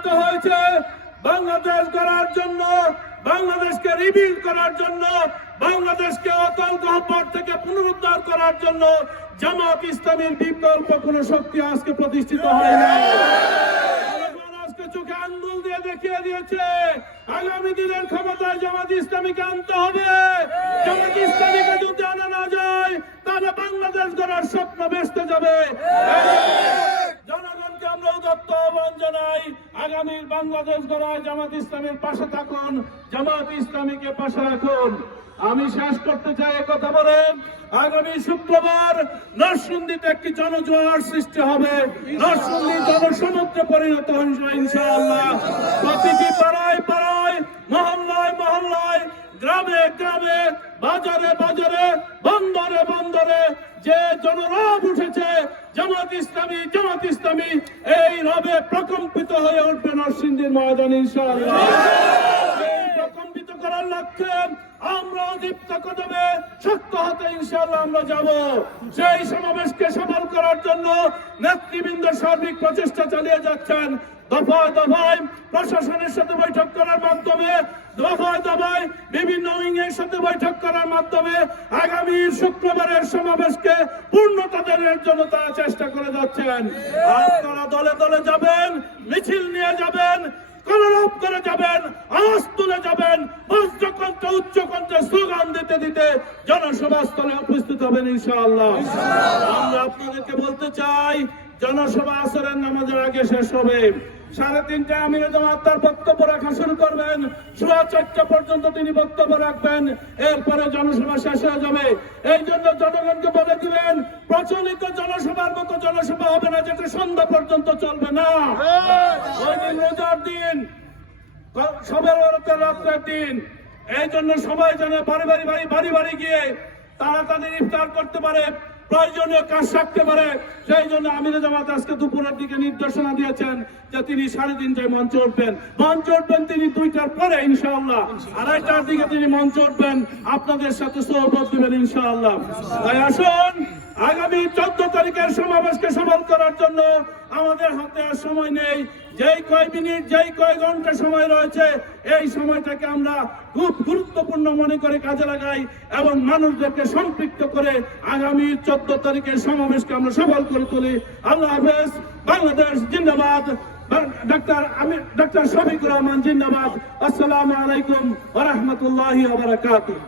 সংগঠিত হয়েছে বাংলাদেশ গড়ার জন্য, বাংলাদেশকে রিবিল্ড করার জন্য, বাংলাদেশকে অতল গহ্বর থেকে পুনরুদ্ধার করার জন্য। জামাত ইসলামীর বিকল্প কোন শক্তি আজকে প্রতিষ্ঠিত হয় না। আজকে চোখে আঙ্গুল দিয়ে দেখিয়ে দিয়েছে আগামী দিনের ক্ষমতায় জামাত ইসলামীকে আনতে হবে। জামাত ইসলামীকে যদি আনা না যায় তাহলে বাংলাদেশ গড়ার স্বপ্ন ভেস্তে যাবে। জনগণকে আমরা উদাত্ত আহ্বান জানাই, আগামী বাংলাদেশ গড়ায় জামাত ইসলামীর পাশে থাকুন, জামাত ইসলামীকে পাশে রাখুন। আমি শেষ করতে চাই কথা বলেন, আগামী শুক্রবার নরসিংদীতে একটি জনজোয়ার সৃষ্টি হবে, নরসিংদী জনসমুদ্রে পরিণত হবে ইনশাআল্লাহ। প্রতিটি পাড়ায় পাড়ায়, মহল্লায় মহল্লায়, গ্রামে গ্রামে, বাজারে বাজারে, বন্দরে বন্দরে যে জনরব উঠেছে জামাত ইসলামী এই রবে প্রকম্পিত হয়ে উঠবে নরসিংদীর ময়দান ইনশাআল্লাহ। প্রকম্পিত করার লক্ষ্যে আমরা দীপ্ত কদমে শক্ত হাতে ইনশাআল্লাহ আমরা যাব। সেই সমাবেশকে সফল করার জন্য নেতৃবৃন্দ সার্বিক প্রচেষ্টা চালিয়ে যাচ্ছেন। দফায় দফায় প্রশাসনের সাথে বৈঠক করার মাধ্যমে, দফায় দফায় বিভিন্ন উইং এর সাথে বৈঠক করার মাধ্যমে আগামী শুক্রবারের সমাবেশকে পূর্ণতা দেওয়ার জন্য তারা চেষ্টা করে যাচ্ছেন। আপনারা দলে দলে যাবেন, মিছিল নিয়ে যাবেন, কলরব করে যাবেন, আওয়াজ তুলে যাবেন, বজ্রকণ্ঠে উচ্চকণ্ঠে স্লোগান দিতে দিতে জনসভা স্থলে উপস্থিত হবেন ইনশাআল্লাহ। আমরা আপনাদেরকে বলতে চাই, জনসভা আসরের নামাজের আগে শেষ হবে। 3:30টায় আমির জামাত তার বক্তব্য রাখা শুরু করবেন, 4:15 পর্যন্ত তিনি বক্তব্য রাখবেন, এরপরে জনসভা শেষ হয়ে যাবে। এই জন্য জনগণকে বলে দিবেন, প্রচলিত জনসভার মতো জনসভা হবে না, যেটা সন্ধ্যা পর্যন্ত চলবে না। ওই দিন রোজার দিন, সবে বরাতের রাত্রের দিন। এই জন্য সবাই যেন বাড়ি বাড়ি গিয়ে তাড়াতাড়ি ইফতার করতে পারে, প্রয়োজনীয় কাজ রাখতে পারে। সেই জন্য আমির জামাত আজকে দুপুরের দিকে নির্দেশনা দিয়েছেন যে তিনি 3:30টায় মঞ্চে উঠবেন তিনি 2টার পরে ইনশাআল্লাহ, 2:30টার দিকে তিনি মঞ্চে উঠবেন, আপনাদের সাথে সহবত দিবেন ইনশাআল্লাহ। তাই আসুন, আগামী 14 তারিখের সমাবেশকে সফল করার জন্য আমাদের হাতে আর সময় নেই। যেই কয় মিনিট, যেই কয় ঘন্টা সময় রয়েছে, এই সময়টাকে আমরা খুব গুরুত্বপূর্ণ মনে করে কাজে লাগাই এবং মানুষদেরকে সম্পৃক্ত করে আগামী 14 তারিখের সমাবেশকে আমরা সফল করে তুলি। আল্লাহ হাফেজ। বাংলাদেশ জিন্দাবাদ। ডক্টর শফিকুর রহমান জিন্দাবাদ। আসসালামু আলাইকুম ওয়া রাহমাতুল্লাহি ওয়া বারাকাতুহু।